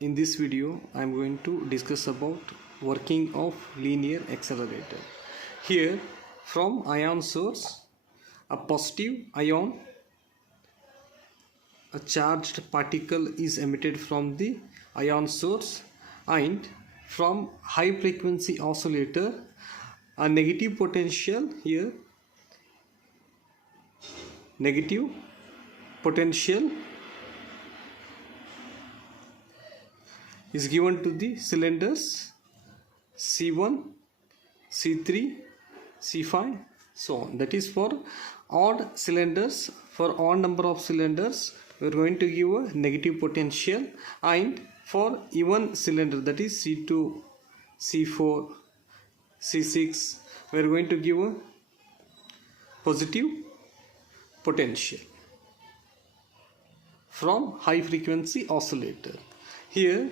In this video I am going to discuss about working of linear accelerator. Here from ion source, a positive ion, a charged particle is emitted from the ion source, and from high frequency oscillator a negative potential, here negative potential is given to the cylinders C1, C3, C5, so on. That is for odd cylinders. For odd number of cylinders we are going to give a negative potential, and for even cylinder, that is C2, C4, C6, we are going to give a positive potential from high frequency oscillator. Here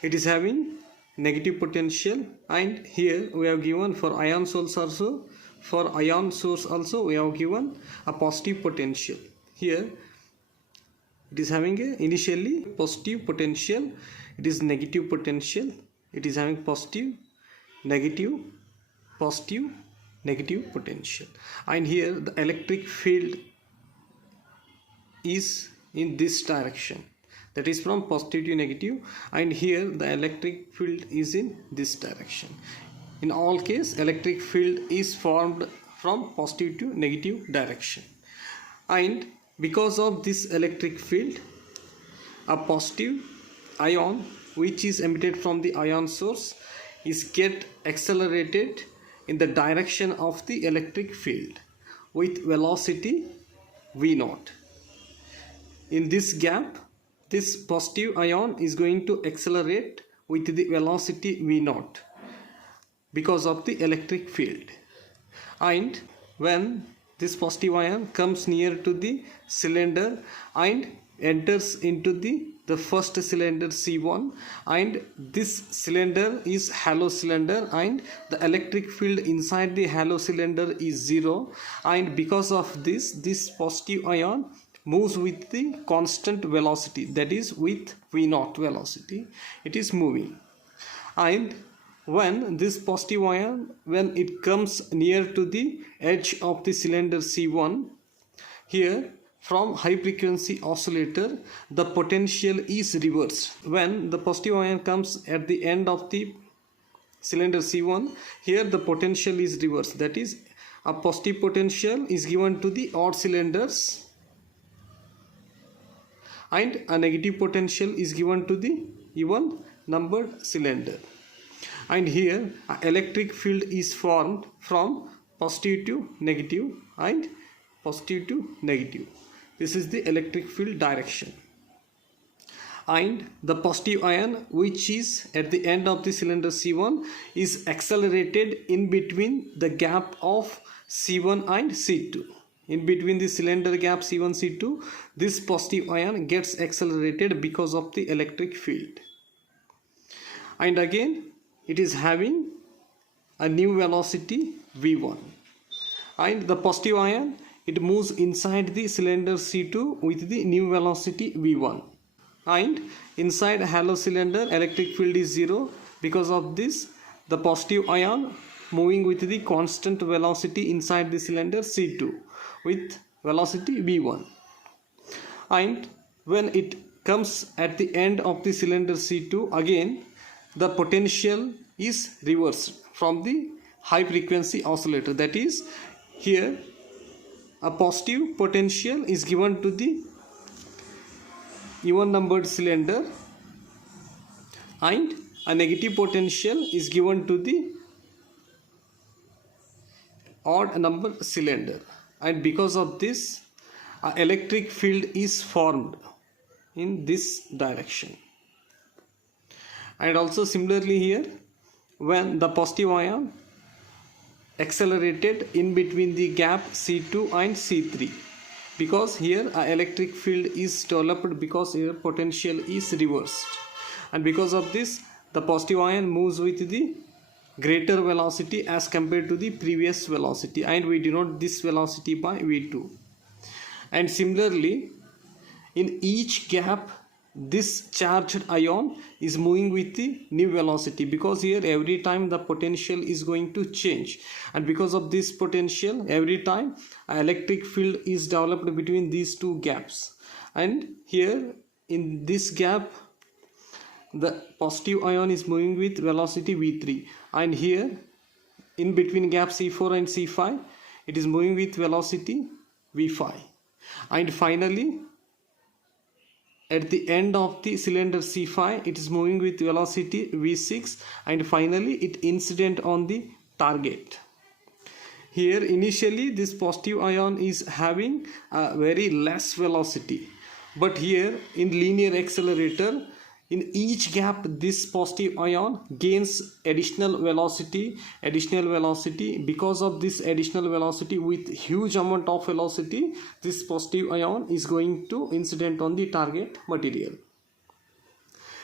it is having negative potential, and here we have given for ion source also. For ion source also we have given a positive potential. Here it is having a initially positive potential, it is negative potential, it is having positive, negative, positive, negative potential, and here the electric field is in this direction, that is from positive to negative, and here the electric field is in this direction. In all case, electric field is formed from positive to negative direction, and because of this electric field, a positive ion which is emitted from the ion source is get accelerated in the direction of the electric field with velocity v0. In this gap, this positive ion is going to accelerate with the velocity v0 because of the electric field. And when this positive ion comes near to the cylinder and enters into the first cylinder C1, and this cylinder is hollow cylinder, and the electric field inside the hollow cylinder is 0, and because of this positive ion moves with the constant velocity, that is with v0 velocity it is moving. And when this positive ion, when it comes near to the edge of the cylinder C1, here from high frequency oscillator the potential is reversed. When the positive ion comes at the end of the cylinder C1, here the potential is reversed, that is a positive potential is given to the odd cylinders and a negative potential is given to the even numbered cylinder. And here electric field is formed from positive to negative and positive to negative. This is the electric field direction. And the positive ion which is at the end of the cylinder C1 is accelerated in between the gap of C1 and C2. In between the cylinder gap C1, C2, this positive ion gets accelerated because of the electric field. And again it is having a new velocity v1, and the positive ion, it moves inside the cylinder C2 with the new velocity v1, and inside hollow cylinder electric field is 0. Because of this, the positive ion moving with the constant velocity inside the cylinder C2 with velocity v1, and when it comes at the end of the cylinder C2, again the potential is reversed from the high frequency oscillator, that is here a positive potential is given to the even numbered cylinder and a negative potential is given to the odd number cylinder, and because of this electric field is formed in this direction. And also similarly here, when the positive ion accelerated in between the gap C2 and C3, because here electric field is developed because here potential is reversed, and because of this the positive ion moves with the greater velocity as compared to the previous velocity, and we denote this velocity by v2. And similarly in each gap this charged ion is moving with the new velocity, because here every time the potential is going to change, and because of this potential every time an electric field is developed between these two gaps. And here in this gap the positive ion is moving with velocity v3, and here in between gap C4 and C5 it is moving with velocity v5, and finally at the end of the cylinder C5 it is moving with velocity v6, and finally it incident on the target. Here initially this positive ion is having a very less velocity, but here in linear accelerator in each gap this positive ion gains additional velocity. Because of this additional velocity, with huge amount of velocity, this positive ion is going to incident on the target material.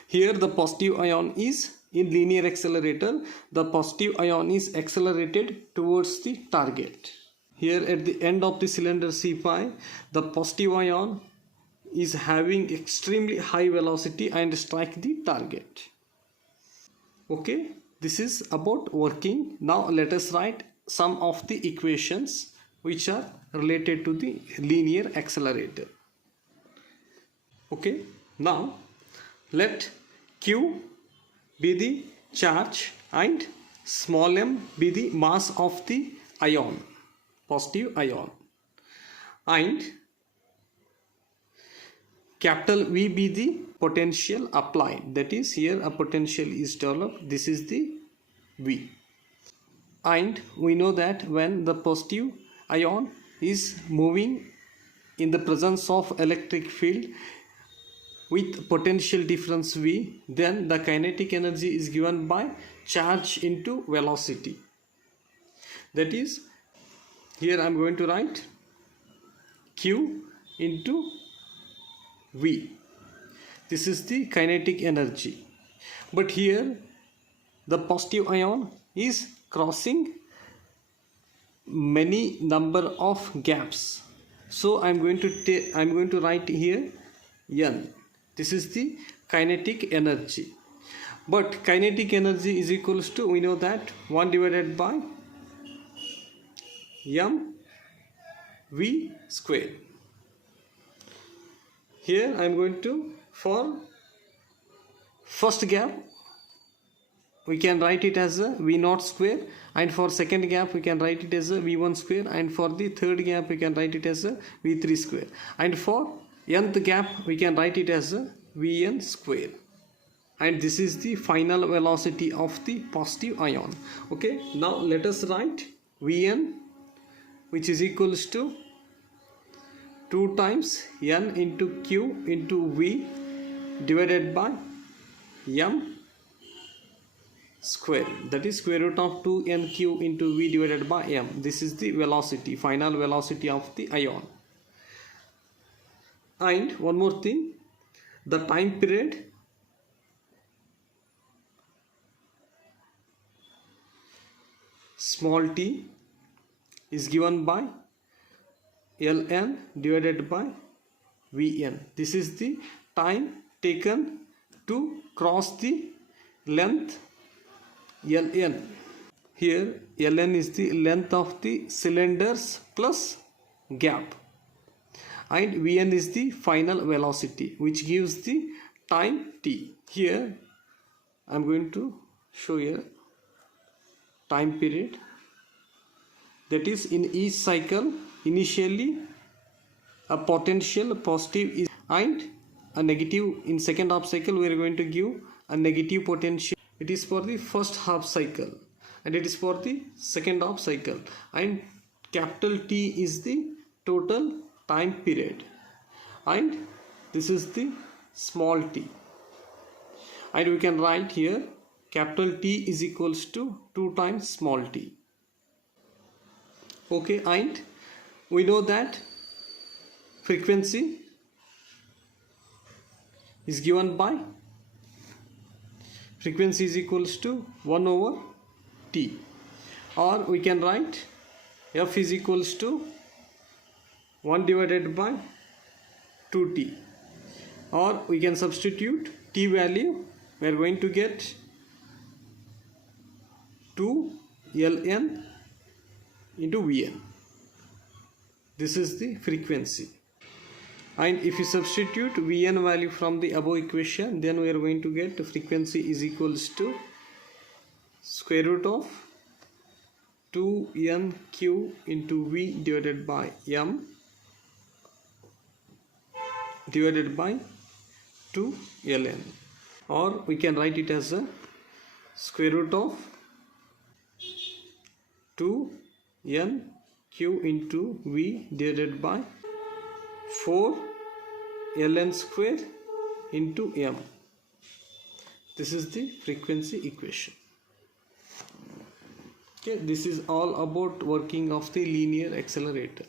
Here the positive ion is in linear accelerator, the positive ion is accelerated towards the target. Here at the end of the cylinder C5 the positive ion is having extremely high velocity and strike the target. Okay, this is about working. Now let us write some of the equations which are related to the linear accelerator. Okay, now let Q be the charge and small m be the mass of the ion, positive ion, and capital V be the potential applied, that is here a potential is developed, this is the V. And we know that when the positive ion is moving in the presence of electric field with potential difference V, then the kinetic energy is given by charge into velocity. That is, here I am going to write Q into V. This is the kinetic energy. But here the positive ion is crossing many number of gaps. So I am going to write here N. This is the kinetic energy. But kinetic energy is equals to, we know that 1 divided by m v square. Here I am going to, for first gap we can write it as a v0 square, and for second gap we can write it as a v1 square, and for the third gap we can write it as a v3 square, and for nth gap we can write it as a vn square. And this is the final velocity of the positive ion. Okay, now let us write vn, which is equals to 2 times n into q into v divided by m square, that is square root of 2nq into v divided by m. This is the velocity, final velocity of the ion. And one more thing, the time period small t is given by ln divided by vn. This is the time taken to cross the length ln. Here ln is the length of the cylinders plus gap, and vn is the final velocity which gives the time t. Here I am going to show here time period, that is in each cycle initially a potential positive is and a negative. In second half cycle we are going to give a negative potential. It is for the first half cycle and it is for the second half cycle, and capital T is the total time period, and this is the small t, and we can write here capital T is equals to 2 times small t. Okay, and we know that frequency is given by, frequency is equals to 1 over t, or we can write f is equals to 1 divided by 2t, or we can substitute t value. We are going to get 2 ln into Vn. This is the frequency. And if we substitute Vn value from the above equation, then we are going to get frequency is equals to square root of 2nq into V divided by m divided by 2 ln, or we can write it as a square root of 2nq into V divided by 4 ln square into m. This is the frequency equation. Okay, this is all about working of the linear accelerator.